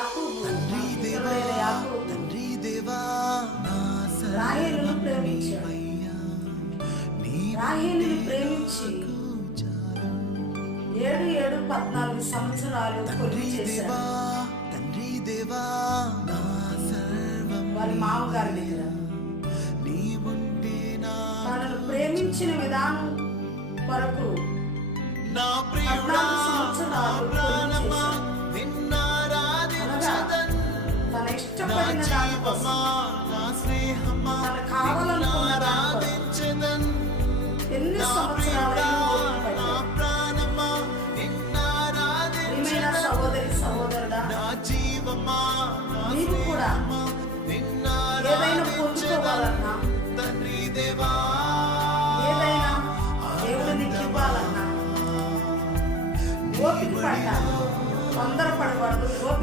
యాకోబు, తండ్రి దేవా, పితరుడైన యాకోబు తండ్రి దేవా, నా రాహేలును ప్రేమించాడు. సర్వమయ్యా, నీ రాహేలును ప్రేమించి చాలు. 14 సంవత్సరాలు కొలువు చేశాడు తండ్రి దేవా, నా వారి మామగారి దగ్గర. నీవుంటే నా తనను ప్రేమించిన విధానం కొరకు నా ప్రియుడా, 14 సంవత్సరాలు కొలువు చేశాడు. నిన్నారాధించదన్, తన నా ఇష్టపడిన దానికోసం, జీవమా, నా స్నేహమా, తన కావాలనుకున్న దానికోసం నిన్నారాధించదన్. ఎన్ని నా సంవత్సరాలు ప్రియుడా, నా ఓపికపడ్డాడు. ప్రాణమా, ప్రియమైన నిన్నారాధించదన్. సహోదరి సహోదరుడా, నా జీవమా, నా నీవు కూడా స్నేహమా, ఏదైనా పొందుకోవాలన్నా, తండ్రి దేవా, ఏదైనా దేవుడు నీకు ఇవ్వాలన్నా ఓపిక పట్టాలి. తొందరపడకూడదు. ఓపిక